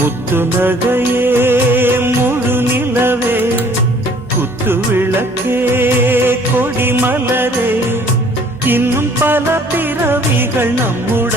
முத்து நகையே முழு நிலவே குத்து விளக்கே கொடி மலரே இன்னும் பல பிறவிகள் நம்முடைய